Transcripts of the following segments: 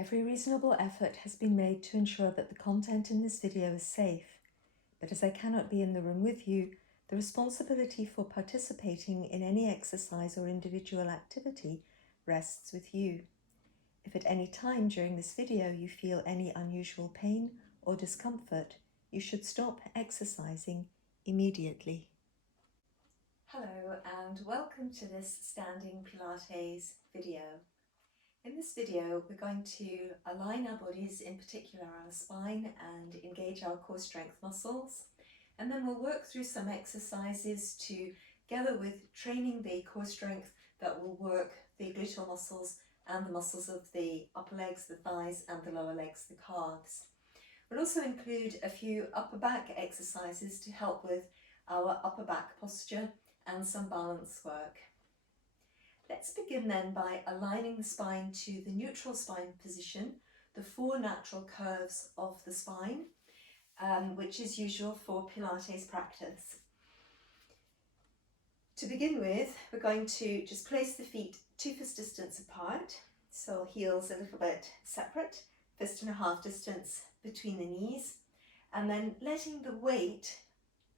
Every reasonable effort has been made to ensure that the content in this video is safe, but as I cannot be in the room with you, the responsibility for participating in any exercise or individual activity rests with you. If at any time during this video you feel any unusual pain or discomfort, you should stop exercising immediately. Hello and welcome to this standing Pilates video. In this video, we're going to align our bodies, in particular our spine, and engage our core strength muscles. And then we'll work through some exercises together with training the core strength that will work the gluteal muscles and the muscles of the upper legs, the thighs, and the lower legs, the calves. We'll also include a few upper back exercises to help with our upper back posture and some balance work. Let's begin then by aligning the spine to the neutral spine position, the four natural curves of the spine, which is usual for Pilates practice. To begin with, we're going to just place the feet 2 fist distance apart, so heels a little bit separate, 1.5 fist distance between the knees, and then letting the weight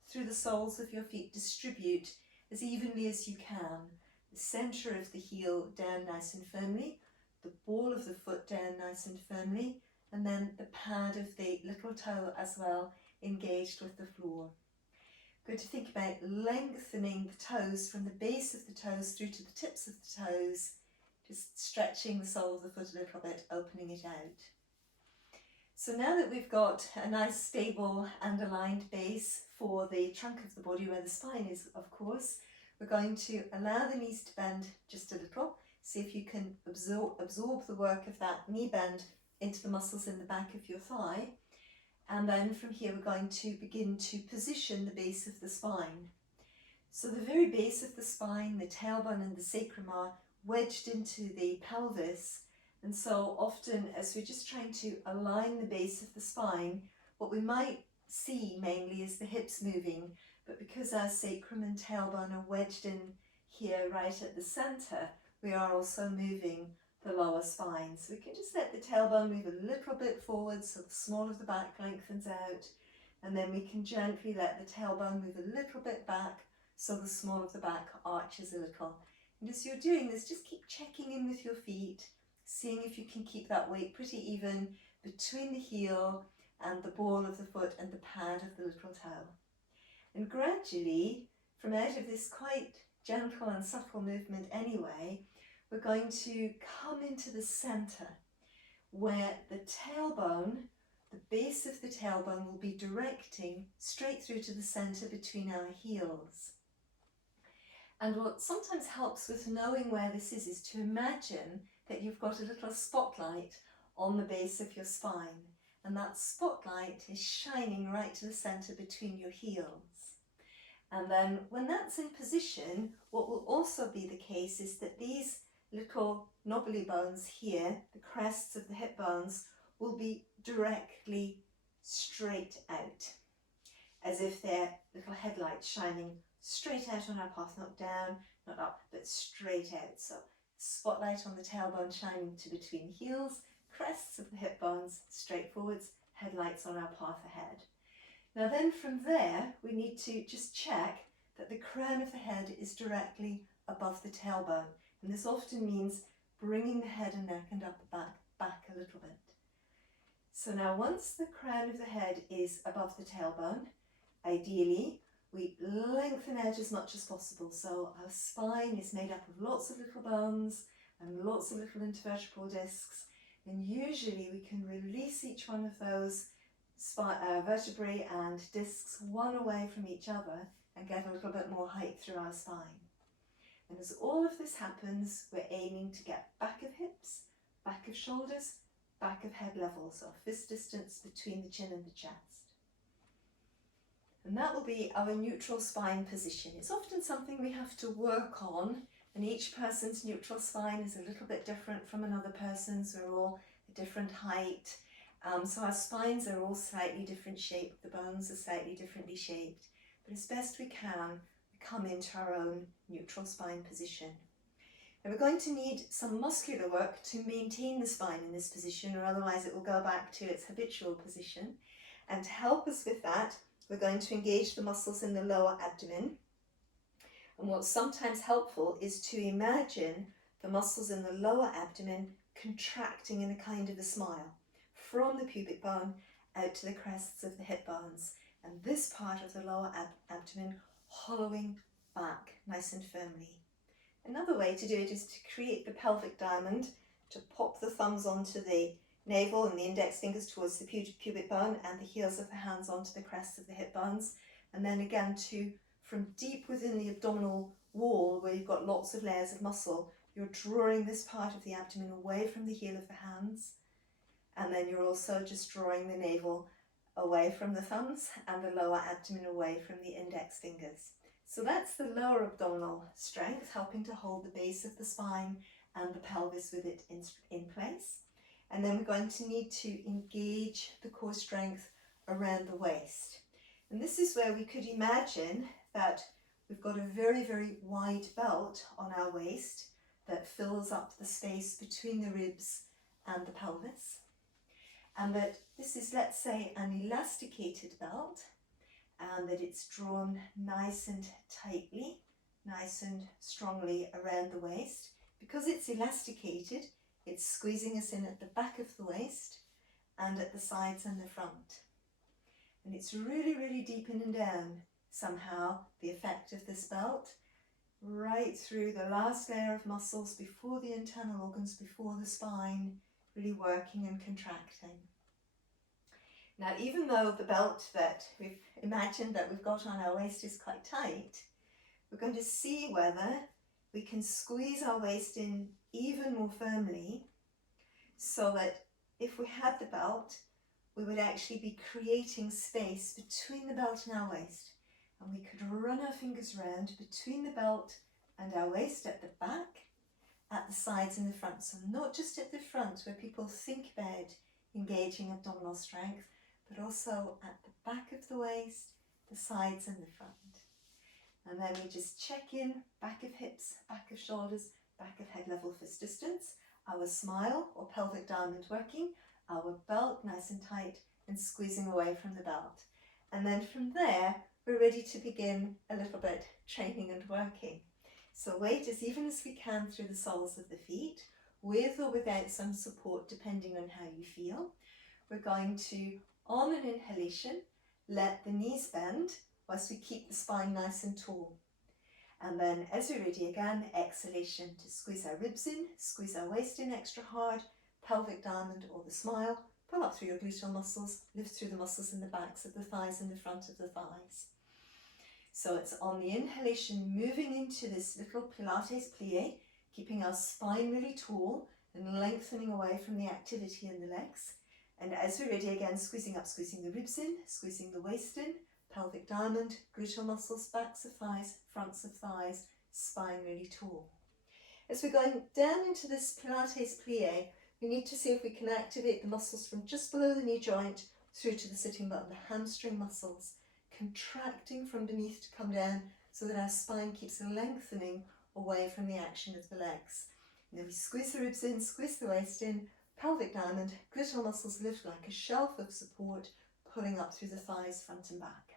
through the soles of your feet distribute as evenly as you can. The centre of the heel down nice and firmly, the ball of the foot down nice and firmly, and then the pad of the little toe as well engaged with the floor. Going to think about lengthening the toes from the base of the toes through to the tips of the toes, just stretching the sole of the foot a little bit, opening it out. So now that we've got a nice stable and aligned base for the trunk of the body where the spine is, of course, we're going to allow the knees to bend just a little. See if you can absorb the work of that knee bend into the muscles in the back of your thigh. And then from here we're going to begin to position the base of the spine. So the very base of the spine, the tailbone and the sacrum are wedged into the pelvis. And so often as we're just trying to align the base of the spine, what we might see mainly is the hips moving. But because our sacrum and tailbone are wedged in here right at the centre, we are also moving the lower spine. So we can just let the tailbone move a little bit forward so the small of the back lengthens out, and then we can gently let the tailbone move a little bit back so the small of the back arches a little. And as you're doing this, just keep checking in with your feet, seeing if you can keep that weight pretty even between the heel and the ball of the foot and the pad of the little toe. And gradually, from out of this quite gentle and subtle movement anyway, we're going to come into the centre where the tailbone, the base of the tailbone will be directing straight through to the centre between our heels. And what sometimes helps with knowing where this is to imagine that you've got a little spotlight on the base of your spine. And that spotlight is shining right to the centre between your heels. And then when that's in position, what will also be the case is that these little knobbly bones here, the crests of the hip bones, will be directly straight out, as if they're little headlights shining straight out on our path, not down, not up, but straight out. So spotlight on the tailbone shining to between the heels, crests of the hip bones straight forwards, headlights on our path ahead. Now then from there, we need to just check that the crown of the head is directly above the tailbone. And this often means bringing the head and neck and upper back a little bit. So now once the crown of the head is above the tailbone, ideally we lengthen out as much as possible. So our spine is made up of lots of little bones and lots of little intervertebral discs. And usually we can release each one of those vertebrae and discs one away from each other and get a little bit more height through our spine. And as all of this happens, we're aiming to get back of hips, back of shoulders, back of head level, so fist distance between the chin and the chest. And that will be our neutral spine position. It's often something we have to work on, and each person's neutral spine is a little bit different from another person's. We're all a different height. So our spines are all slightly different shaped, the bones are slightly differently shaped, but as best we can, we come into our own neutral spine position. And we're going to need some muscular work to maintain the spine in this position, or otherwise it will go back to its habitual position. And to help us with that, we're going to engage the muscles in the lower abdomen. And what's sometimes helpful is to imagine the muscles in the lower abdomen contracting in a kind of a smile from the pubic bone out to the crests of the hip bones, and this part of the lower abdomen hollowing back nice and firmly. Another way to do it is to create the pelvic diamond, to pop the thumbs onto the navel and the index fingers towards the pubic bone and the heels of the hands onto the crests of the hip bones, and then again from deep within the abdominal wall where you've got lots of layers of muscle, you're drawing this part of the abdomen away from the heel of the hands, and then you're also just drawing the navel away from the thumbs and the lower abdomen away from the index fingers. So that's the lower abdominal strength, helping to hold the base of the spine and the pelvis with it in place. And then we're going to need to engage the core strength around the waist. And this is where we could imagine that we've got a very, very wide belt on our waist that fills up the space between the ribs and the pelvis. And that this is, let's say, an elasticated belt, and that it's drawn nice and tightly, nice and strongly around the waist. Because it's elasticated, it's squeezing us in at the back of the waist and at the sides and the front. And it's really, really deep in and down, somehow, the effect of this belt, right through the last layer of muscles before the internal organs, before the spine, really working and contracting. Now, even though the belt that we've imagined that we've got on our waist is quite tight, we're going to see whether we can squeeze our waist in even more firmly, so that if we had the belt, we would actually be creating space between the belt and our waist. And we could run our fingers around between the belt and our waist at the back, at the sides and the front. So not just at the front where people think about engaging abdominal strength, but also at the back of the waist, the sides and the front. And then we just check in, back of hips, back of shoulders, back of head level fist distance, our smile or pelvic diamond working, our belt nice and tight and squeezing away from the belt. And then from there, we're ready to begin a little bit training and working. So weight as even as we can through the soles of the feet, with or without some support depending on how you feel. We're going to, on an inhalation, let the knees bend whilst we keep the spine nice and tall. And then as we're ready again, exhalation to squeeze our ribs in, squeeze our waist in extra hard, pelvic diamond or the smile, pull up through your gluteal muscles, lift through the muscles in the backs of the thighs and the front of the thighs. So it's on the inhalation, moving into this little Pilates plie, keeping our spine really tall and lengthening away from the activity in the legs. And as we're ready again, squeezing up, squeezing the ribs in, squeezing the waist in, pelvic diamond, gluteal muscles, backs of thighs, fronts of thighs, spine really tall. As we're going down into this Pilates plie, we need to see if we can activate the muscles from just below the knee joint through to the sitting bone, the hamstring muscles, contracting from beneath to come down so that our spine keeps lengthening away from the action of the legs. And then we squeeze the ribs in, squeeze the waist in, pelvic diamond, gluteal muscles lift like a shelf of support, pulling up through the thighs, front and back.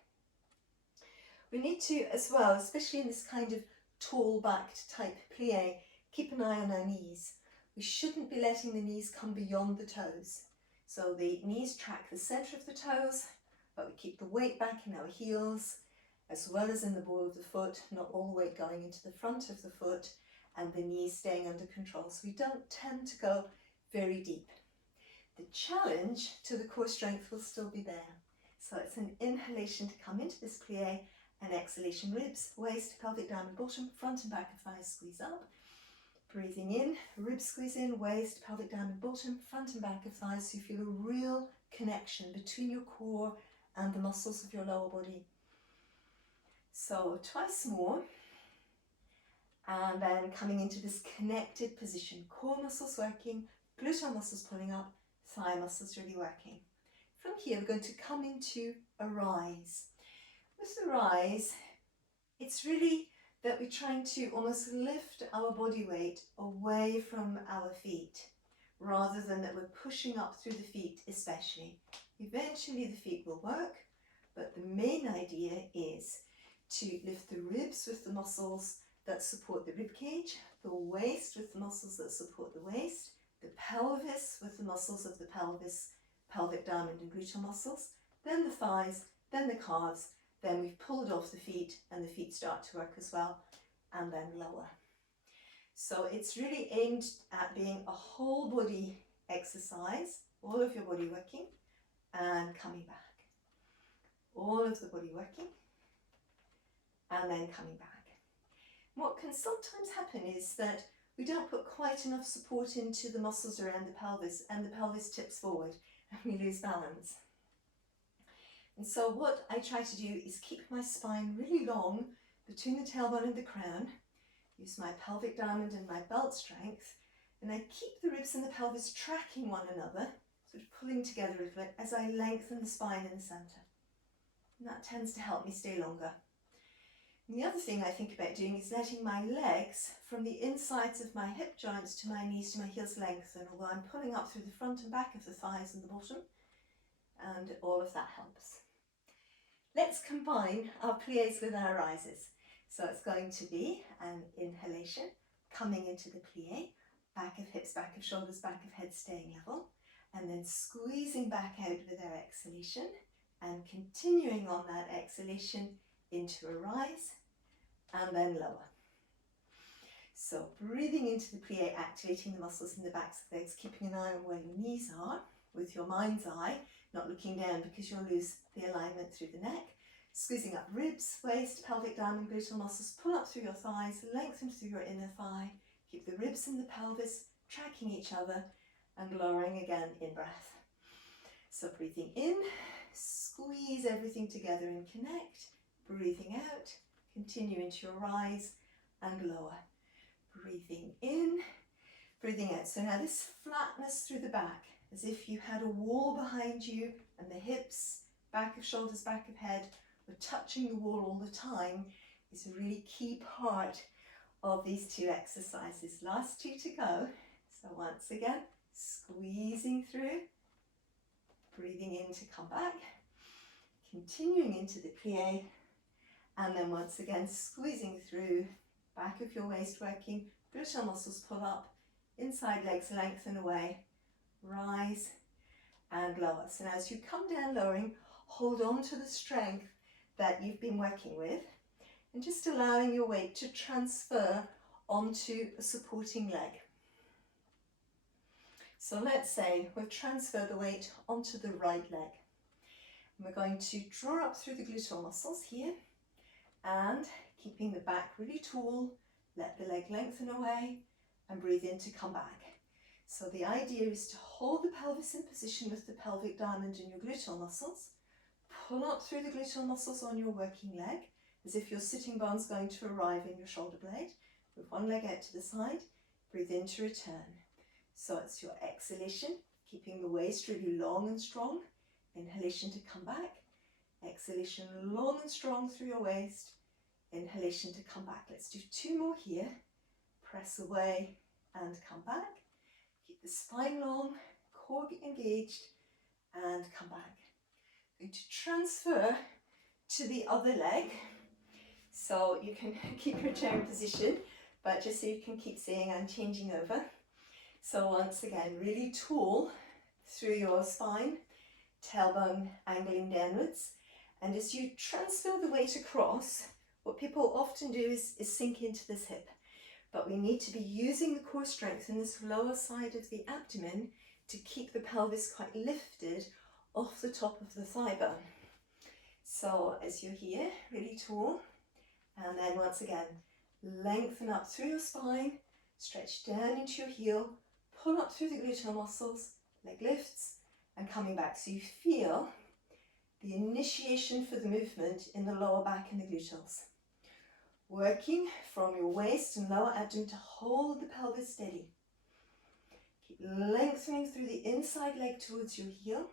We need to as well, especially in this kind of tall backed type plie, keep an eye on our knees. We shouldn't be letting the knees come beyond the toes. So the knees track the centre of the toes, but we keep the weight back in our heels, as well as in the ball of the foot, not all the weight going into the front of the foot, and the knees staying under control. So we don't tend to go very deep. The challenge to the core strength will still be there. So it's an inhalation to come into this plie, and exhalation, ribs, waist, pelvic diamond, bottom, front and back of thighs squeeze up. Breathing in, ribs squeeze in, waist, pelvic diamond, bottom, front and back of thighs, so you feel a real connection between your core and the muscles of your lower body. So twice more, and then coming into this connected position, core muscles working, gluteal muscles pulling up, thigh muscles really working. From here we're going to come into a rise. With the rise, it's really that we're trying to almost lift our body weight away from our feet, rather than that we're pushing up through the feet especially. Eventually the feet will work, but the main idea is to lift the ribs with the muscles that support the rib cage, the waist with the muscles that support the waist, the pelvis with the muscles of the pelvis, pelvic diamond and gluteal muscles, then the thighs, then the calves, then we've pulled off the feet and the feet start to work as well, and then lower. So it's really aimed at being a whole body exercise, all of your body working and coming back. All of the body working and then coming back. What can sometimes happen is that we don't put quite enough support into the muscles around the pelvis, and the pelvis tips forward and we lose balance. And so what I try to do is keep my spine really long between the tailbone and the crown, use my pelvic diamond and my belt strength, and I keep the ribs and the pelvis tracking one another, sort of pulling together a little bit as I lengthen the spine in the centre. And that tends to help me stay longer. And the other thing I think about doing is letting my legs from the insides of my hip joints to my knees to my heels lengthen, although I'm pulling up through the front and back of the thighs and the bottom, and all of that helps. Let's combine our pliés with our rises. So it's going to be an inhalation, coming into the plié, back of hips, back of shoulders, back of head staying level, and then squeezing back out with our exhalation, and continuing on that exhalation into a rise, and then lower. So breathing into the plie, activating the muscles in the backs of the legs, keeping an eye on where your knees are with your mind's eye, not looking down because you'll lose the alignment through the neck. Squeezing up ribs, waist, pelvic diamond, gluteal muscles, pull up through your thighs, lengthen through your inner thigh, keep the ribs and the pelvis tracking each other, and lowering again in breath. So breathing in, squeeze everything together and connect. Breathing out, continue into your rise and lower. Breathing in, breathing out. So now this flatness through the back, as if you had a wall behind you and the hips, back of shoulders, back of head, were touching the wall all the time, is a really key part of these two exercises. Last two to go. So once again, squeezing through, breathing in to come back, continuing into the plie, and then once again squeezing through, back of your waist working, gluteal muscles pull up, inside legs lengthen away, rise and lower. So now as you come down lowering, hold on to the strength that you've been working with, and just allowing your weight to transfer onto a supporting leg. So let's say we've transferred the weight onto the right leg. We're going to draw up through the gluteal muscles here, and keeping the back really tall, let the leg lengthen away and breathe in to come back. So the idea is to hold the pelvis in position with the pelvic diamond and your gluteal muscles, pull up through the gluteal muscles on your working leg, as if your sitting bone's going to arrive in your shoulder blade. With one leg out to the side, breathe in to return. So it's your exhalation, keeping the waist really long and strong, inhalation to come back, exhalation long and strong through your waist, inhalation to come back. Let's do two more here. Press away and come back. Keep the spine long, core engaged, and come back. Going to transfer to the other leg. So you can keep your chair in position, but just so you can keep seeing, I'm changing over. So once again, really tall through your spine, tailbone angling downwards. And as you transfer the weight across, what people often do is sink into this hip. But we need to be using the core strength in this lower side of the abdomen to keep the pelvis quite lifted off the top of the thigh bone. So as you're here, really tall, and then once again, lengthen up through your spine, stretch down into your heel, pull up through the gluteal muscles, leg lifts, and coming back. So you feel the initiation for the movement in the lower back and the gluteals. Working from your waist and lower abdomen to hold the pelvis steady. Keep lengthening through the inside leg towards your heel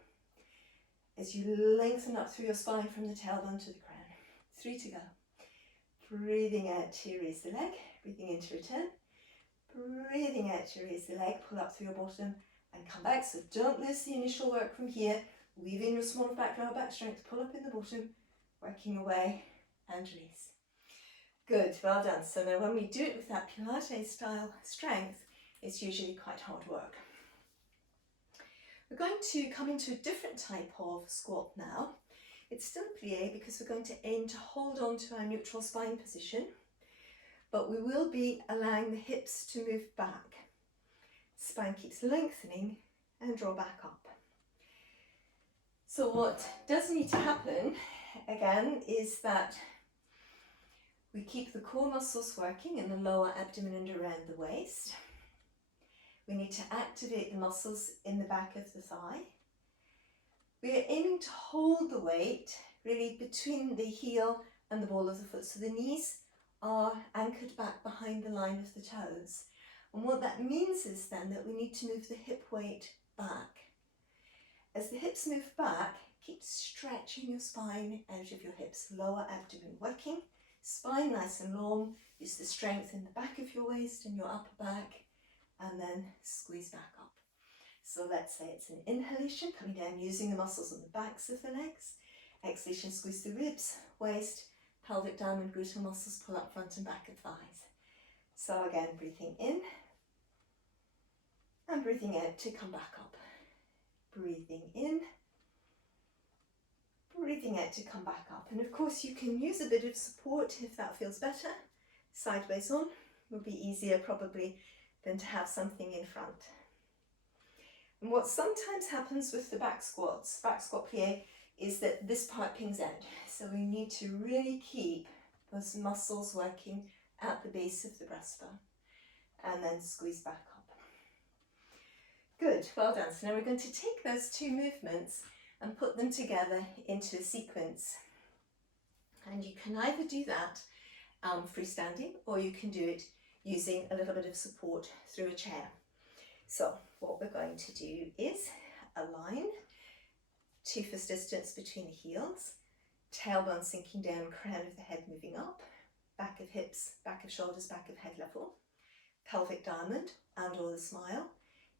as you lengthen up through your spine from the tailbone to the crown. 3 to go. Breathing out to raise the leg, breathing in to return. Breathing out to raise the leg, pull up through your bottom and come back. So don't lose the initial work from here. Weave in your small back row, back strength, pull up in the bottom, working away and release. Good, well done. So now when we do it with that Pilates style strength, it's usually quite hard work. We're going to come into a different type of squat now. It's still plie because we're going to aim to hold on to our neutral spine position, but we will be allowing the hips to move back. Spine keeps lengthening and draw back up. So what does need to happen, again, is that we keep the core muscles working in the lower abdomen and around the waist. We need to activate the muscles in the back of the thigh. We are aiming to hold the weight really between the heel and the ball of the foot. So the knees are anchored back behind the line of the toes. And what that means is then that we need to move the hip weight back. As the hips move back, keep stretching your spine out of your hips, lower abdomen working, spine nice and long, use the strength in the back of your waist and your upper back, and then squeeze back up. So let's say it's an inhalation, coming down using the muscles on the backs of the legs. Exhalation, squeeze the ribs, waist, pelvic diamond, gluteal muscles, pull up front and back of thighs. So again, breathing in and breathing out to come back up. Breathing in, breathing out to come back up. And of course you can use a bit of support if that feels better. Sideways on will be easier probably than to have something in front. And what sometimes happens with the back squat plie, is that this part pings out. So we need to really keep those muscles working at the base of the breastbone and then squeeze back up. Good, well done. So now we're going to take those two movements and put them together into a sequence. And you can either do that freestanding, or you can do it using a little bit of support through a chair. So what we're going to do is align 2 fist distance between the heels, tailbone sinking down, crown of the head moving up, back of hips, back of shoulders, back of head level, pelvic diamond and or the smile,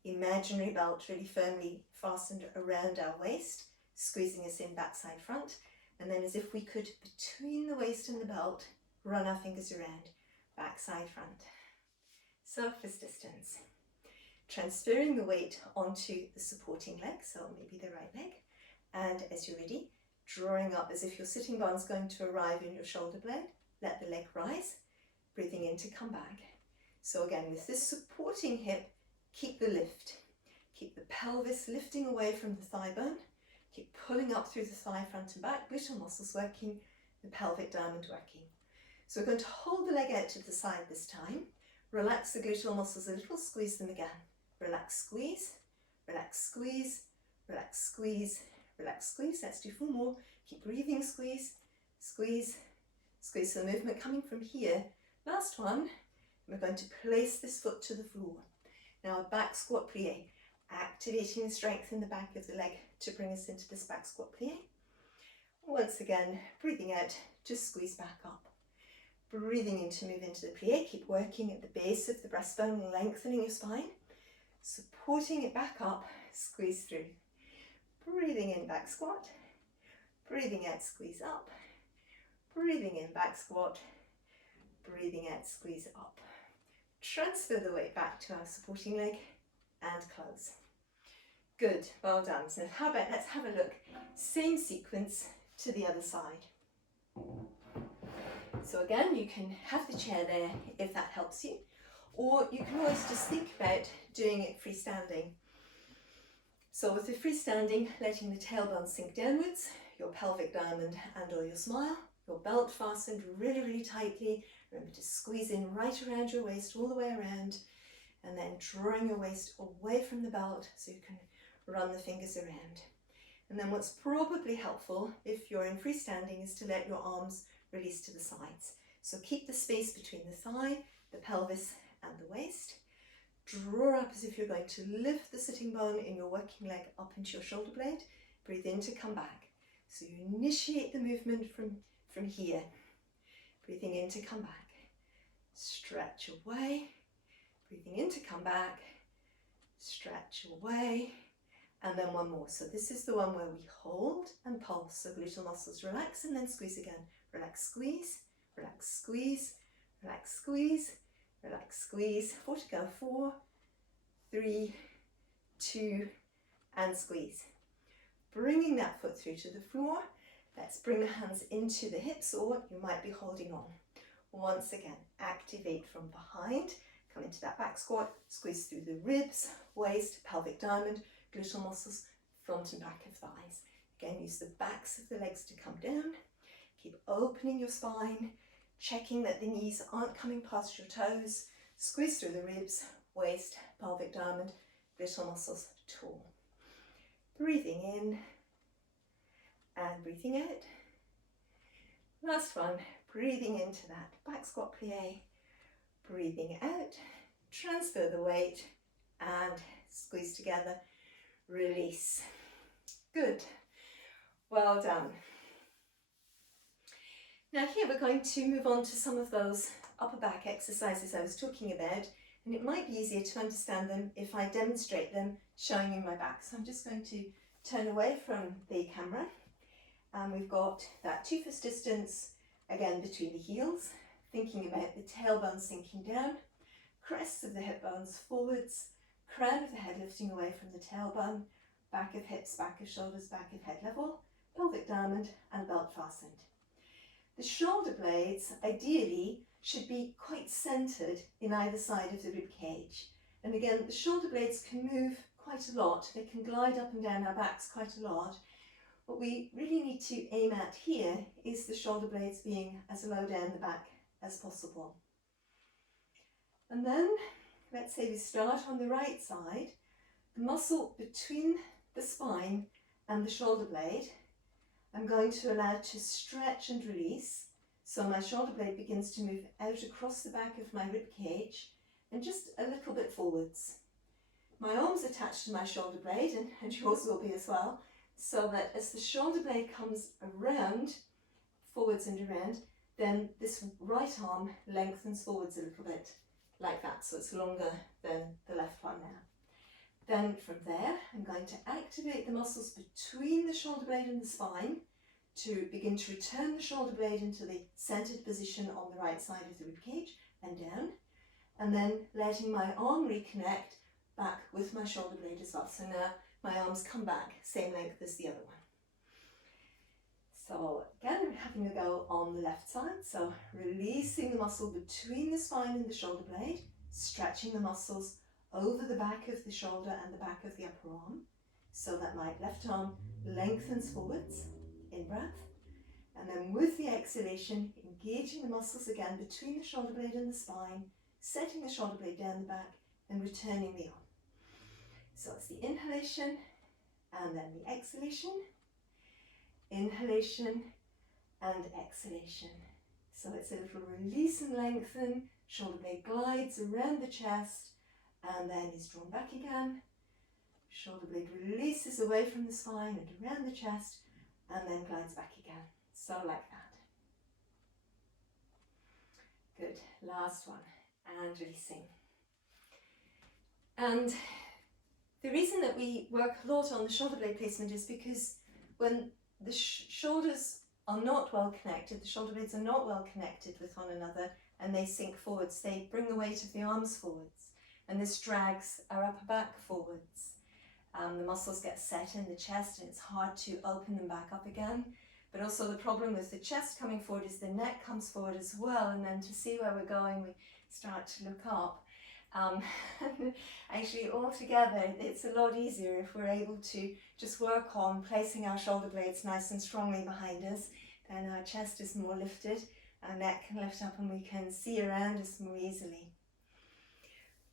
imaginary belt really firmly fastened around our waist, squeezing us in backside front, and then as if we could, between the waist and the belt, run our fingers around, backside front. So fist distance. Transferring the weight onto the supporting leg, so maybe the right leg, and as you're ready, drawing up as if your sitting bone's going to arrive in your shoulder blade, let the leg rise, breathing in to come back. So again, with this supporting hip, keep the lift. Keep the pelvis lifting away from the thigh bone, keep pulling up through the thigh front and back, gluteal muscles working, the pelvic diamond working. So we're going to hold the leg out to the side this time, relax the gluteal muscles a little, squeeze them again. Relax, squeeze, relax, squeeze, relax, squeeze, relax, squeeze. Let's do 4 more. Keep breathing, squeeze, squeeze, squeeze. So the movement coming from here. Last one, we're going to place this foot to the floor. Now a back squat plie, activating the strength in the back of the leg to bring us into this back squat plie. Once again, breathing out to squeeze back up. Breathing in to move into the plie. Keep working at the base of the breastbone, lengthening your spine. Supporting it back up, squeeze through. Breathing in, back squat. Breathing out, squeeze up. Breathing in, back squat. Breathing out, squeeze up. Transfer the weight back to our supporting leg and close. Good, well done. So how about let's have a look. Same sequence to the other side. So again, you can have the chair there if that helps you. Or you can always just think about doing it freestanding. So with the freestanding, letting the tailbone sink downwards, your pelvic diamond and or your smile, your belt fastened really, really tightly. Remember to squeeze in right around your waist, all the way around, and then drawing your waist away from the belt so you can run the fingers around. And then what's probably helpful if you're in freestanding is to let your arms release to the sides. So keep the space between the thigh, the pelvis, and the waist. Draw up as if you're going to lift the sitting bone in your working leg up into your shoulder blade. Breathe in to come back. So you initiate the movement from here. Breathing in to come back. Stretch away. Breathing in to come back. Stretch away. And then one more. So this is the one where we hold and pulse. So gluteal muscles relax and then squeeze again. Relax, squeeze, relax, squeeze, relax, squeeze, relax, squeeze. 4 to go. 4, 3, 2, and squeeze. Bringing that foot through to the floor. Let's bring the hands into the hips, or you might be holding on. Once again, activate from behind. Come into that back squat. Squeeze through the ribs, waist, pelvic diamond, gluteal muscles, front and back of thighs. Again, use the backs of the legs to come down. Keep opening your spine, checking that the knees aren't coming past your toes. Squeeze through the ribs, waist, pelvic diamond, gluteal muscles, tall. Breathing in and breathing out. Last one, breathing into that back squat plie, breathing out, transfer the weight and squeeze together, release. Good, well done. Now here we're going to move on to some of those upper back exercises I was talking about, and it might be easier to understand them if I demonstrate them showing you my back. So I'm just going to turn away from the camera, and we've got that 2 fist distance again between the heels, thinking about the tailbone sinking down, crests of the hip bones forwards, crown of the head lifting away from the tailbone, back of hips, back of shoulders, back of head level, pelvic diamond and belt fastened. The shoulder blades ideally should be quite centered in either side of the rib cage. And again, the shoulder blades can move quite a lot. They can glide up and down our backs quite a lot. What we really need to aim at here is the shoulder blades being as low down the back as possible. And then, let's say we start on the right side, the muscle between the spine and the shoulder blade, I'm going to allow to stretch and release. So my shoulder blade begins to move out across the back of my rib cage and just a little bit forwards. My arm's attached to my shoulder blade, and yours will be as well, so that as the shoulder blade comes around, forwards and around, then this right arm lengthens forwards a little bit, like that, so it's longer than the left one now. Then from there, I'm going to activate the muscles between the shoulder blade and the spine to begin to return the shoulder blade into the centered position on the right side of the rib cage and down, and then letting my arm reconnect back with my shoulder blade as well. So now my arms come back, same length as the other one. So again, we're having a go on the left side. So releasing the muscle between the spine and the shoulder blade, stretching the muscles over the back of the shoulder and the back of the upper arm, so that my left arm lengthens forwards, in breath. And then with the exhalation, engaging the muscles again between the shoulder blade and the spine, setting the shoulder blade down the back and returning the arm. So it's the inhalation and then the exhalation, inhalation and exhalation. So it's a little release and lengthen, shoulder blade glides around the chest and then is drawn back again. Shoulder blade releases away from the spine and around the chest and then glides back again. So like that. Good, last one, and releasing. And the reason that we work a lot on the shoulder blade placement is because when the shoulders are not well connected, the shoulder blades are not well connected with one another and they sink forwards, they bring the weight of the arms forwards and this drags our upper back forwards. The muscles get set in the chest and it's hard to open them back up again. But also the problem with the chest coming forward is the neck comes forward as well, and then to see where we're going we start to look up. Actually altogether it's a lot easier if we're able to just work on placing our shoulder blades nice and strongly behind us. Then our chest is more lifted, our neck can lift up and we can see around us more easily.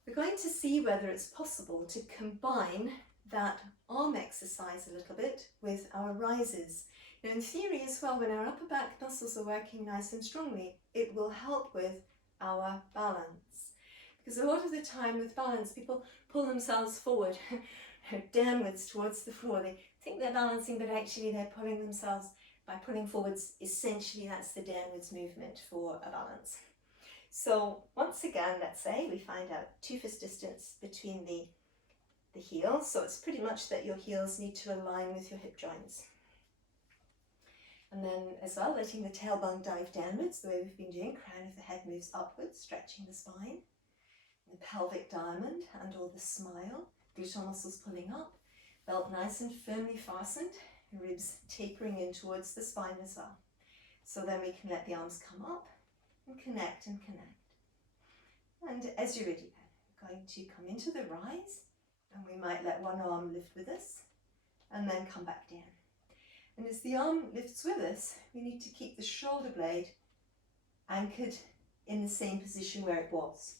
We're going to see whether it's possible to combine that arm exercise a little bit with our rises. Now in theory as well, when our upper back muscles are working nice and strongly, it will help with our balance. Because a lot of the time with balance, people pull themselves forward, downwards towards the floor. They think they're balancing, but actually they're pulling themselves by pulling forwards, essentially that's the downwards movement for a balance. So once again, let's say we find out 2 fist distance between the heels. So it's pretty much that your heels need to align with your hip joints. And then as well, letting the tailbone dive downwards, the way we've been doing. Crown of the head moves upwards, stretching the spine. The pelvic diamond and all the smile. Gluteal muscles pulling up. Belt nice and firmly fastened. Ribs tapering in towards the spine as well. So then we can let the arms come up and connect and connect. And as you're ready then, we're going to come into the rise, and we might let one arm lift with us and then come back down. And as the arm lifts with us, we need to keep the shoulder blade anchored in the same position where it was.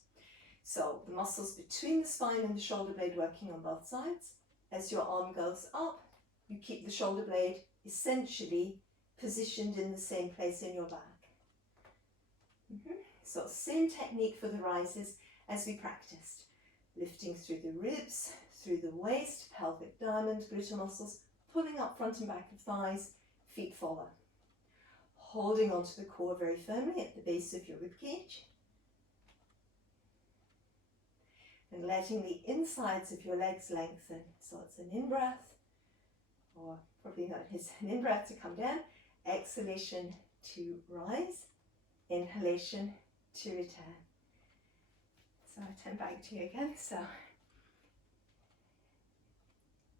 So the muscles between the spine and the shoulder blade working on both sides. As your arm goes up, you keep the shoulder blade essentially positioned in the same place in your back. So same technique for the rises as we practiced. Lifting through the ribs, through the waist, pelvic diamond, gluteal muscles, pulling up front and back of thighs, feet follow. Holding onto the core very firmly at the base of your rib cage. And letting the insides of your legs lengthen. So it's an in-breath, or probably not, it's an in-breath to come down, exhalation to rise, inhalation to return. So I turn back to you again. So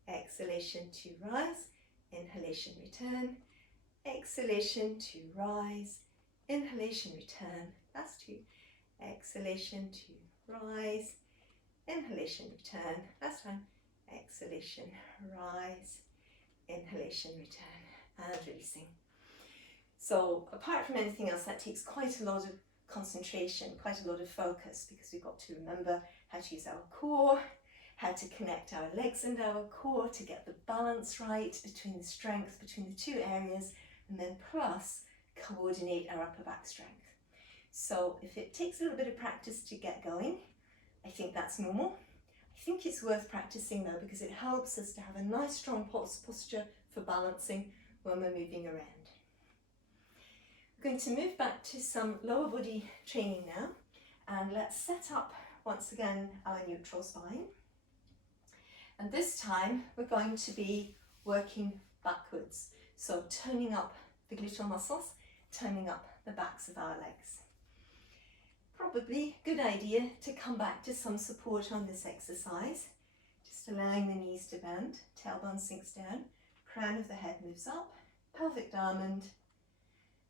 exhalation to rise, inhalation, return, exhalation to rise, inhalation, return. Last 2. Exhalation to rise, inhalation, return. Last time. Exhalation, rise, inhalation, return, and releasing. So apart from anything else, that takes quite a lot of concentration, quite a lot of focus, because we've got to remember how to use our core, how to connect our legs and our core to get the balance right between the strength between the 2 areas, and then plus coordinate our upper back strength. So if it takes a little bit of practice to get going, I think that's normal. I think it's worth practicing though, because it helps us to have a nice strong posture for balancing when we're moving around. We're going to move back to some lower body training now, and let's set up once again our neutral spine. And this time we're going to be working backwards, so turning up the gluteal muscles, turning up the backs of our legs. Probably a good idea to come back to some support on this exercise, just allowing the knees to bend, tailbone sinks down, crown of the head moves up, pelvic diamond,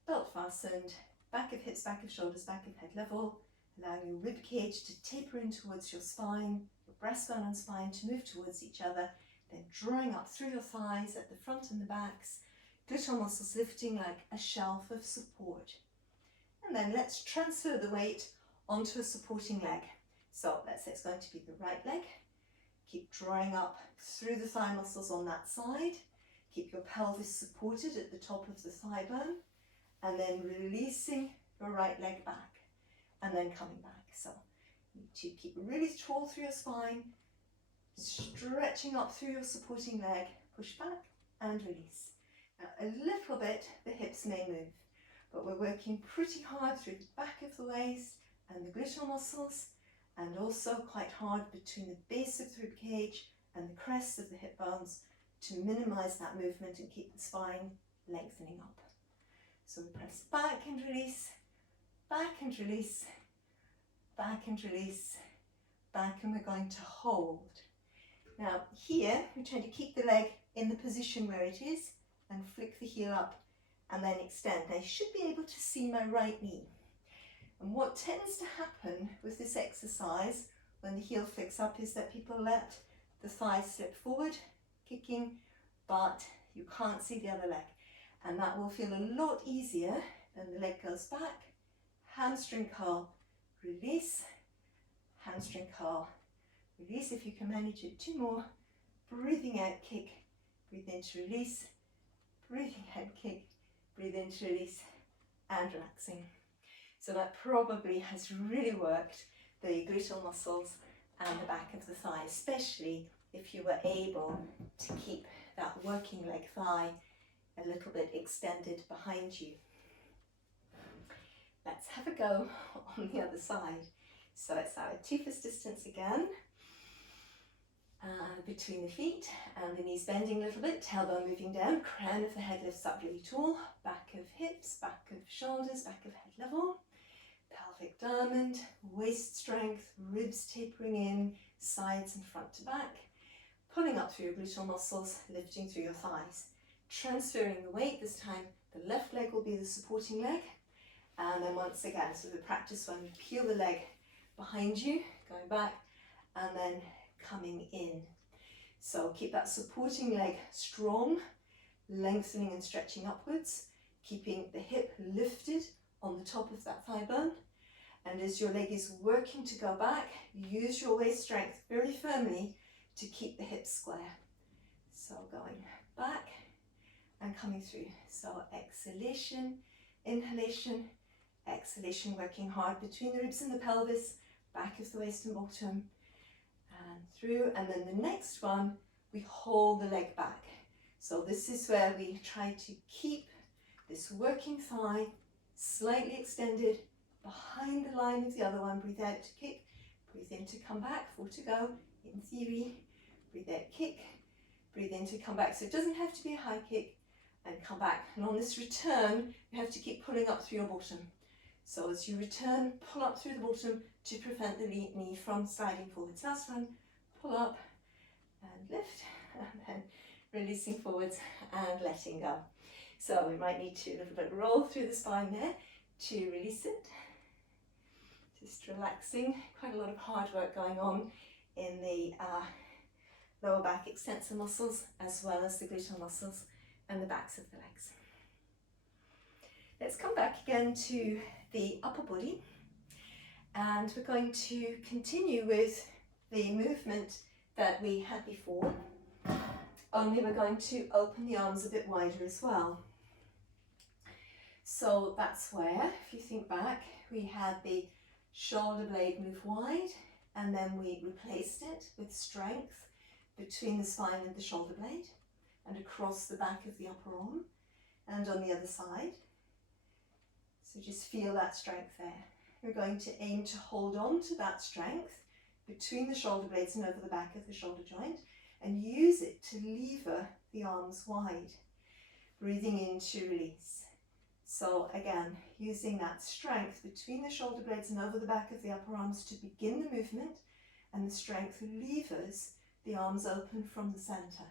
belt fastened, back of hips, back of shoulders, back of head level, allowing your rib cage to taper in towards your spine, your breastbone and spine to move towards each other, then drawing up through your thighs at the front and the backs, gluteal muscles lifting like a shelf of support. And then let's transfer the weight onto a supporting leg. So let's say it's going to be the right leg. Keep drawing up through the thigh muscles on that side. Keep your pelvis supported at the top of the thigh bone, and then releasing your right leg back and then coming back. So you need to keep really tall through your spine, stretching up through your supporting leg, push back and release. Now a little bit the hips may move, but we're working pretty hard through the back of the waist and the gluteal muscles, and also quite hard between the base of the rib cage and the crests of the hip bones to minimize that movement and keep the spine lengthening up. So we press back and release, back and release, back and release, back, and we're going to hold. Now here we're trying to keep the leg in the position where it is and flick the heel up and then extend. Now you should be able to see my right knee. And what tends to happen with this exercise when the heel flicks up is that people let the thigh slip forward, kicking, but you can't see the other leg. And that will feel a lot easier than the leg goes back, hamstring curl, release, hamstring curl, release. If you can manage it, 2 more, breathing out, kick, breathe in to release, breathing out, kick, breathe in to release, and relaxing. So that probably has really worked the gluteal muscles and the back of the thigh, especially if you were able to keep that working leg thigh a little bit extended behind you. Let's have a go on the other side. So it's our 2 fist distance again, between the feet and the knees bending a little bit, tailbone moving down, crown of the head lifts up really tall, back of hips, back of shoulders, back of head level, pelvic diamond, waist strength, ribs tapering in, sides and front to back, pulling up through your gluteal muscles, lifting through your thighs, transferring the weight. This time the left leg will be the supporting leg, and then once again, so the practice one, you peel the leg behind you, going back, and then coming in. So keep that supporting leg strong, lengthening and stretching upwards, keeping the hip lifted on the top of that thigh bone. And as your leg is working to go back, use your waist strength very firmly to keep the hips square. So going back and coming through. So exhalation, inhalation, exhalation, working hard between the ribs and the pelvis, back of the waist and bottom, and through. And then the next one, we hold the leg back. So this is where we try to keep this working thigh slightly extended behind the line of the other one. Breathe out to kick, breathe in to come back, 4 to go in theory. Breathe out, kick, breathe in to come back. So it doesn't have to be a high kick, and come back. And on this return, you have to keep pulling up through your bottom. So as you return, pull up through the bottom to prevent the knee from sliding forwards. Last one, pull up and lift, and then releasing forwards and letting go. So we might need to a little bit roll through the spine there to release it. Just relaxing, quite a lot of hard work going on in the lower back extensor muscles, as well as the gluteal muscles and the backs of the legs. Let's come back again to the upper body, and we're going to continue with the movement that we had before, only we're going to open the arms a bit wider as well. So that's where, if you think back, we had the shoulder blade move wide, and then we replaced it with strength between the spine and the shoulder blade, and across the back of the upper arm, and on the other side. So just feel that strength there. You're going to aim to hold on to that strength between the shoulder blades and over the back of the shoulder joint, and use it to lever the arms wide. Breathing in to release. So again, using that strength between the shoulder blades and over the back of the upper arms to begin the movement, and the strength levers the arms open from the center.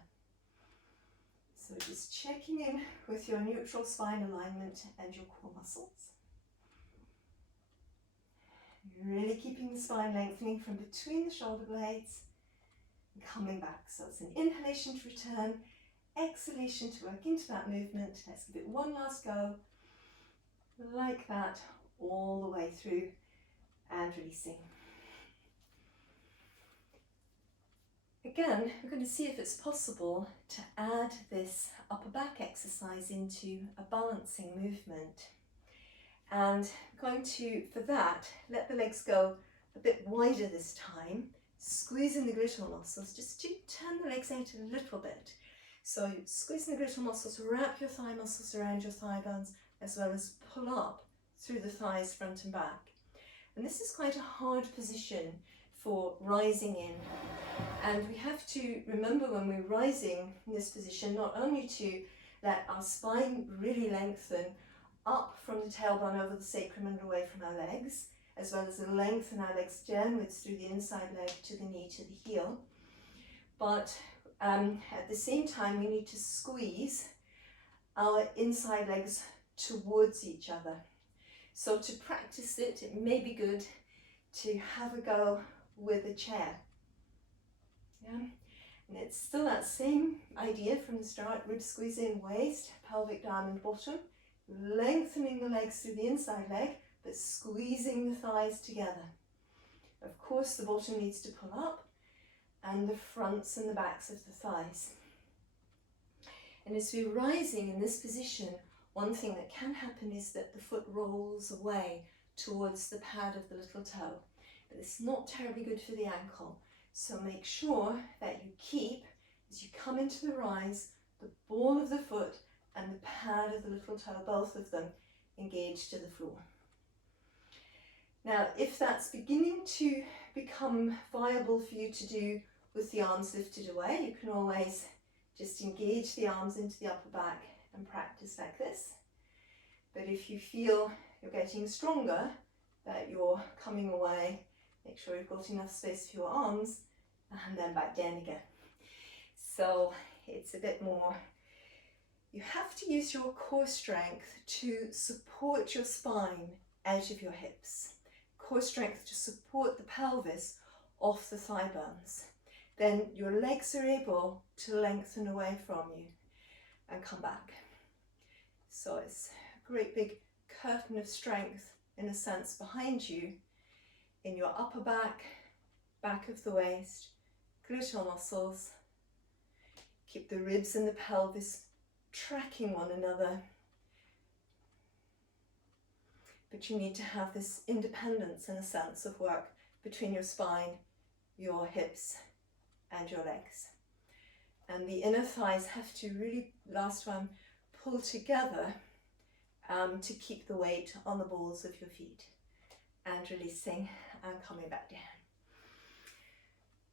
So just checking in with your neutral spine alignment and your core muscles. Really keeping the spine lengthening from between the shoulder blades and coming back. So it's an inhalation to return, exhalation to work into that movement. Let's give it one last go, like that, all the way through, and releasing. Again, we're going to see if it's possible to add this upper back exercise into a balancing movement. And I'm going to, for that, let the legs go a bit wider this time, squeezing the gluteal muscles, just to turn the legs out a little bit. So squeezing the gluteal muscles, wrap your thigh muscles around your thigh bones, as well as pull up through the thighs front and back. And this is quite a hard position for rising in. And we have to remember when we're rising in this position, not only to let our spine really lengthen up from the tailbone over the sacrum and away from our legs, as well as lengthen our legs downwards through the inside leg to the knee to the heel. But at the same time, we need to squeeze our inside legs towards each other. So to practice it, it may be good to have a go with a chair. Yeah? And it's still that same idea from the start: rib squeeze in, waist, pelvic diamond bottom, lengthening the legs through the inside leg, but squeezing the thighs together. Of course, the bottom needs to pull up, and the fronts and the backs of the thighs. And as we're rising in this position, one thing that can happen is that the foot rolls away towards the pad of the little toe. But it's not terribly good for the ankle. So make sure that you keep, as you come into the rise, the ball of the foot and the pad of the little toe, both of them engaged to the floor. Now, if that's beginning to become viable for you to do with the arms lifted away, you can always just engage the arms into the upper back and practice like this. But if you feel you're getting stronger, that you're coming away, make sure you've got enough space for your arms, and then back down again. So it's a bit more, you have to use your core strength to support your spine out of your hips. Core strength to support the pelvis off the thigh bones. Then your legs are able to lengthen away from you and come back. So it's a great big curtain of strength, in a sense, behind you in your upper back, back of the waist, gluteal muscles. Keep the ribs and the pelvis tracking one another. But you need to have this independence, in a sense, of work between your spine, your hips, and your legs. And the inner thighs have to really, last one, pull together to keep the weight on the balls of your feet. And releasing and coming back down.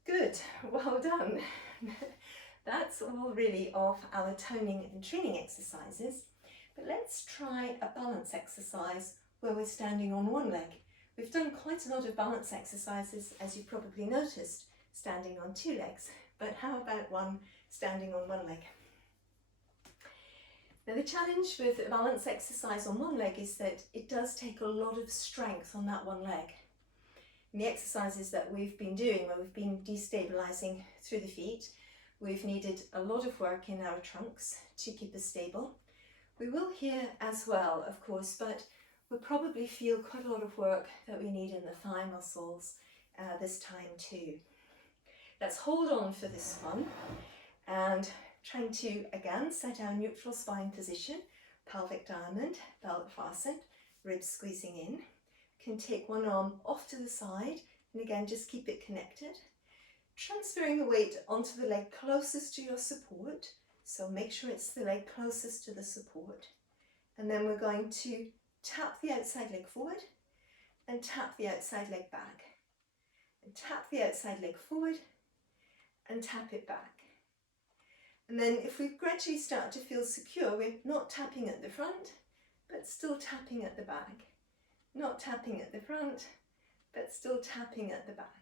Good, well done. That's all really of our toning and training exercises. But let's try a balance exercise where we're standing on one leg. We've done quite a lot of balance exercises, as you've probably noticed, standing on two legs. But how about one standing on one leg? Now, the challenge with a balance exercise on one leg is that it does take a lot of strength on that one leg. In the exercises that we've been doing, where we've been destabilizing through the feet, we've needed a lot of work in our trunks to keep us stable. We will here as well, of course, but we'll probably feel quite a lot of work that we need in the thigh muscles this time too. Let's hold on for this one and trying to again set our neutral spine position, pelvic diamond, belt fastened, ribs squeezing in. You can take one arm off to the side and again just keep it connected. Transferring the weight onto the leg closest to your support, so make sure it's the leg closest to the support. And then we're going to tap the outside leg forward and tap the outside leg back. And tap the outside leg forward and tap it back. And then if we gradually start to feel secure, we're not tapping at the front, but still tapping at the back. Not tapping at the front, but still tapping at the back.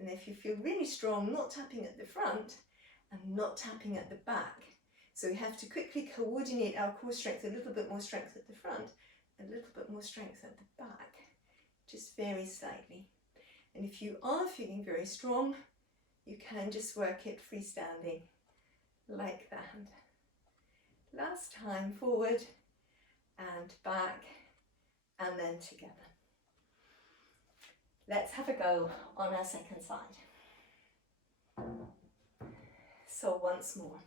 And if you feel really strong, not tapping at the front and not tapping at the back. So we have to quickly coordinate our core strength, a little bit more strength at the front, a little bit more strength at the back, just very slightly. And if you are feeling very strong, you can just work it freestanding like that. Last time, forward and back and then together. Let's have a go on our second side. So once more,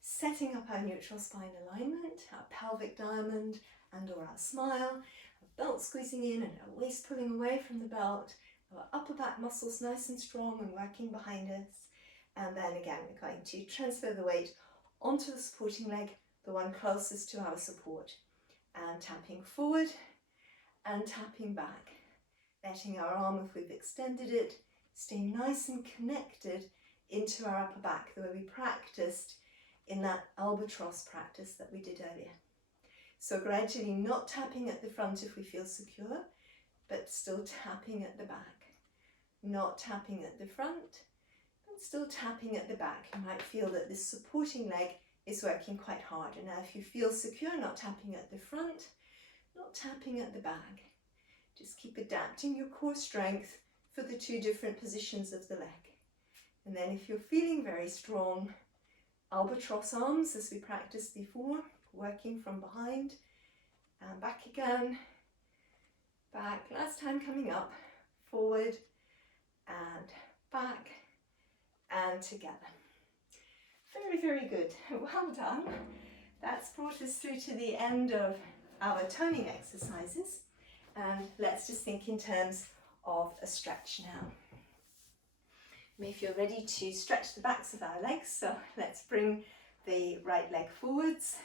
setting up our neutral spine alignment, our pelvic diamond and or our smile, our belt squeezing in and our waist pulling away from the belt, our upper back muscles nice and strong and working behind us. And then again, we're going to transfer the weight onto the supporting leg, the one closest to our support, and tapping forward and tapping back. Letting our arm, if we've extended it, stay nice and connected into our upper back, the way we practiced in that albatross practice that we did earlier. So gradually not tapping at the front if we feel secure, but still tapping at the back. Not tapping at the front, but still tapping at the back. You might feel that this supporting leg is working quite hard. And now if you feel secure, not tapping at the front, not tapping at the back. Just keep adapting your core strength for the two different positions of the leg. And then if you're feeling very strong, albatross arms as we practiced before, working from behind and back again, back, last time coming up, forward and back and together. Very, very good. Well done. That's brought us through to the end of our toning exercises. And let's just think in terms of a stretch now. You may feel ready to stretch the backs of our legs, so let's bring the right leg forwards,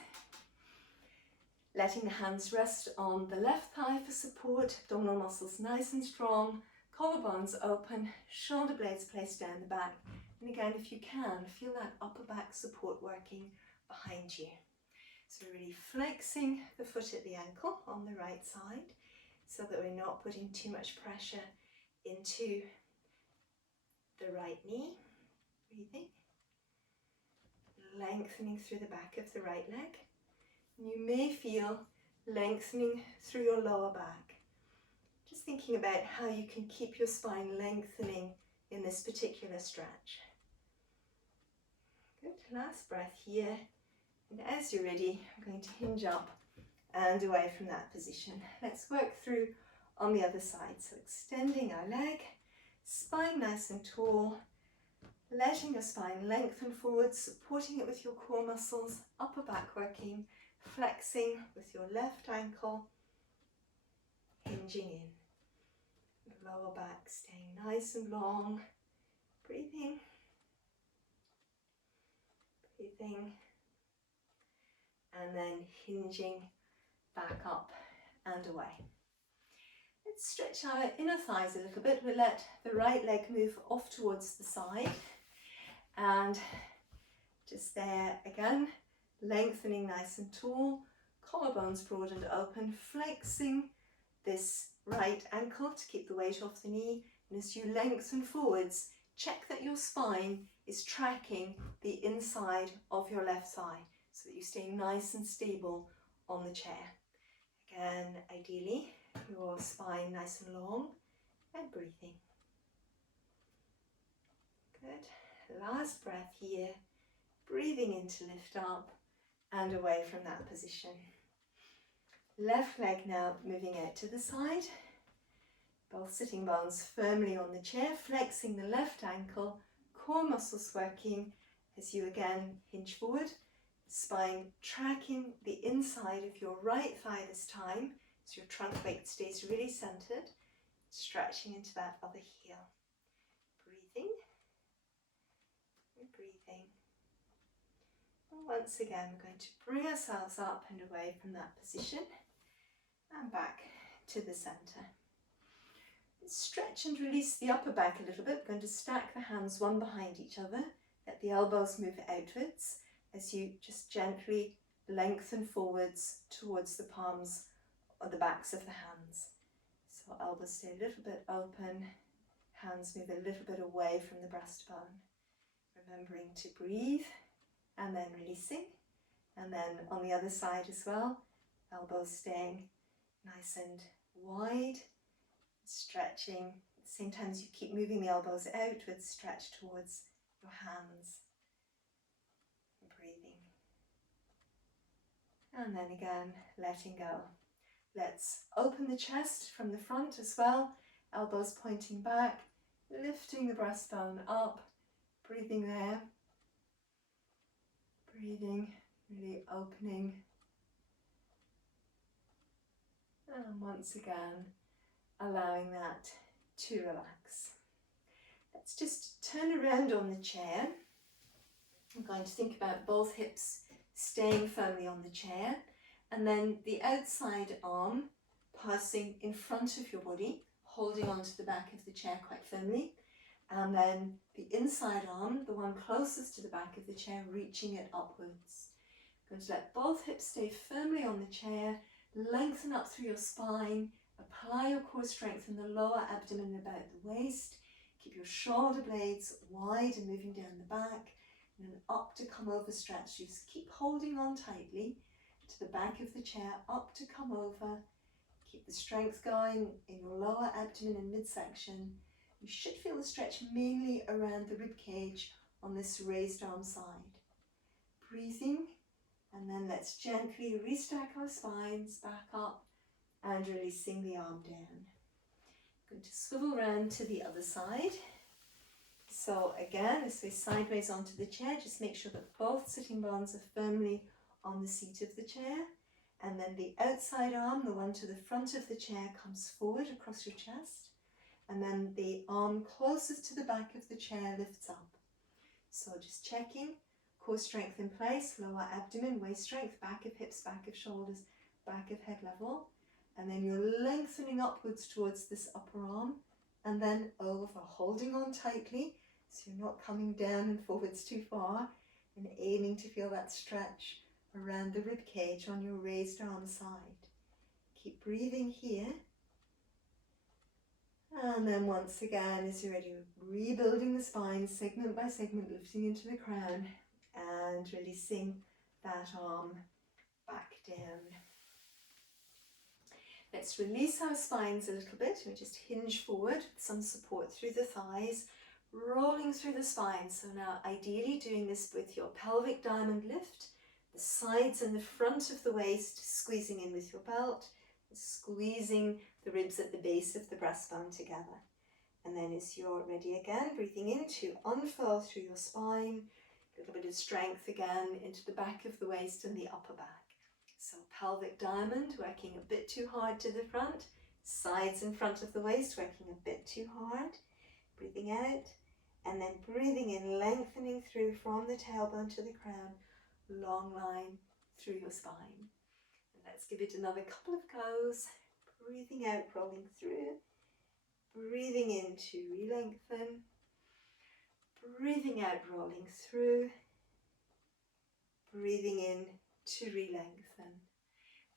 letting the hands rest on the left thigh for support, abdominal muscles nice and strong, collarbones open, shoulder blades placed down the back. And again, if you can, feel that upper back support working behind you. So really flexing the foot at the ankle on the right side so that we're not putting too much pressure into the right knee. Breathing. Lengthening through the back of the right leg. And you may feel lengthening through your lower back. Just thinking about how you can keep your spine lengthening in this particular stretch. Good, last breath here. And as you're ready, I'm going to hinge up and away from that position. Let's work through on the other side. So extending our leg, spine nice and tall, letting your spine lengthen forward, supporting it with your core muscles, upper back working, flexing with your left ankle, hinging in. Lower back staying nice and long. Breathing. Breathing. And then hinging back up and away. Let's stretch our inner thighs a little bit. We'll let the right leg move off towards the side. And just there again, lengthening nice and tall, collarbones broad and open, flexing this right ankle to keep the weight off the knee. And as you lengthen forwards, check that your spine is tracking the inside of your left thigh so that you stay nice and stable on the chair. Again, ideally, your spine nice and long and breathing. Good. Last breath here. Breathing in to lift up and away from that position. Left leg now moving out to the side. Both sitting bones firmly on the chair, flexing the left ankle, core muscles working as you again hinge forward. Spine tracking the inside of your right thigh this time, so your trunk weight stays really centered, stretching into that other heel. Breathing and breathing. And once again, we're going to bring ourselves up and away from that position and back to the center. Stretch and release the upper back a little bit. We're going to stack the hands one behind each other. Let the elbows move outwards as you just gently lengthen forwards towards the palms or the backs of the hands. So elbows stay a little bit open, hands move a little bit away from the breastbone. Remembering to breathe and then releasing. And then on the other side as well, elbows staying nice and wide, stretching. At the same time as you keep moving the elbows outwards, stretch towards your hands. Breathing. And then again, letting go. Let's open the chest from the front as well. Elbows pointing back, lifting the breastbone up. Breathing there. Breathing, really opening. And once again, allowing that to relax. Let's just turn around on the chair. I'm going to think about both hips staying firmly on the chair, and then the outside arm passing in front of your body, holding onto the back of the chair quite firmly, and then the inside arm, the one closest to the back of the chair, reaching it upwards. I'm going to let both hips stay firmly on the chair, lengthen up through your spine, apply your core strength in the lower abdomen and about the waist. Keep your shoulder blades wide and moving down the back, and then up to come over stretch. You just keep holding on tightly to the back of the chair, up to come over. Keep the strength going in your lower abdomen and midsection. You should feel the stretch mainly around the rib cage on this raised arm side. Breathing, and then let's gently restack our spines back up and releasing the arm down. I'm going to swivel around to the other side. So again, as we sideways onto the chair, just make sure that both sitting bones are firmly on the seat of the chair. And then the outside arm, the one to the front of the chair, comes forward across your chest. And then the arm closest to the back of the chair lifts up. So just checking, core strength in place, lower abdomen, waist strength, back of hips, back of shoulders, back of head level, and then you're lengthening upwards towards this upper arm, and then over, holding on tightly so you're not coming down and forwards too far, and aiming to feel that stretch around the rib cage on your raised arm side. Keep breathing here. And then once again, as you're ready, rebuilding the spine, segment by segment, lifting into the crown and releasing that arm back down. Let's release our spines a little bit. We just hinge forward with some support through the thighs, rolling through the spine. So now ideally doing this with your pelvic diamond lift, the sides and the front of the waist squeezing in with your belt, squeezing the ribs at the base of the breastbone together. And then as you're ready again, breathing in to unfurl through your spine, a little bit of strength again into the back of the waist and the upper back. So pelvic diamond, working a bit too hard to the front, sides in front of the waist, working a bit too hard. Breathing out, and then breathing in, lengthening through from the tailbone to the crown, long line through your spine. And let's give it another couple of goes. Breathing out, rolling through. Breathing in to re-lengthen. Breathing out, rolling through. Breathing in to re-lengthen.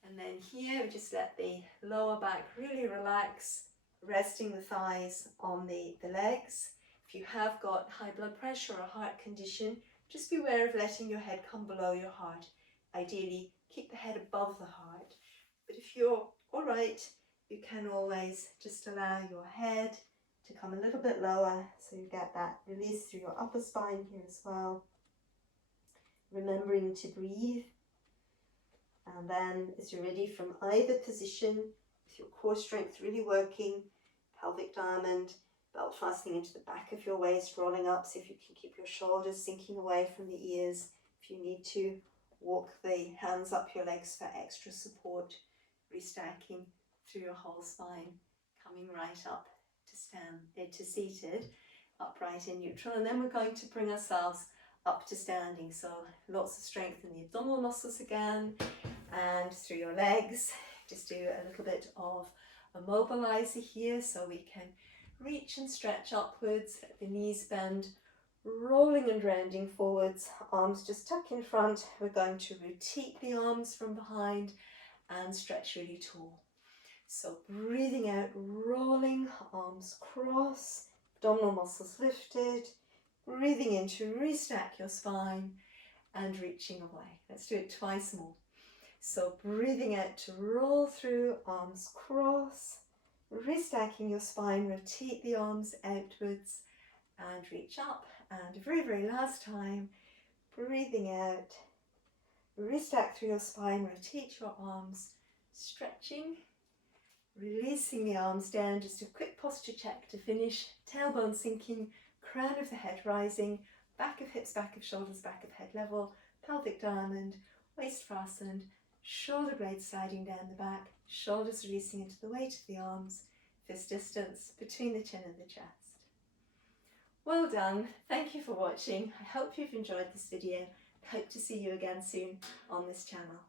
And then here, we just let the lower back really relax, resting the thighs on the legs. If you have got high blood pressure or a heart condition, just beware of letting your head come below your heart. Ideally, keep the head above the heart. But if you're all right, you can always just allow your head to come a little bit lower so you get that release through your upper spine here as well. Remembering to breathe. And then as you're ready, from either position, with your core strength really working, pelvic diamond, belt fastening into the back of your waist, rolling up, so if you can keep your shoulders sinking away from the ears. If you need to, walk the hands up your legs for extra support, restacking through your whole spine, coming right up to stand, to seated, upright in neutral. And then we're going to bring ourselves up to standing. So lots of strength in the abdominal muscles again, and through your legs. Just do a little bit of a mobilizer here so we can reach and stretch upwards, let the knees bend, rolling and rounding forwards, arms just tuck in front. We're going to rotate the arms from behind and stretch really tall. So breathing out, rolling, arms cross, abdominal muscles lifted. Breathing in to restack your spine and reaching away. Let's do it twice more. So breathing out to roll through, arms cross, restacking your spine, rotate the arms outwards and reach up. And very, very last time, breathing out, restack through your spine, rotate your arms, stretching, releasing the arms down. Just a quick posture check to finish. Tailbone sinking, crown of the head rising, back of hips, back of shoulders, back of head level, pelvic diamond, waist fastened, shoulder blades sliding down the back, shoulders releasing into the weight of the arms, fist distance between the chin and the chest. Well done. Thank you for watching. I hope you've enjoyed this video. I hope to see you again soon on this channel.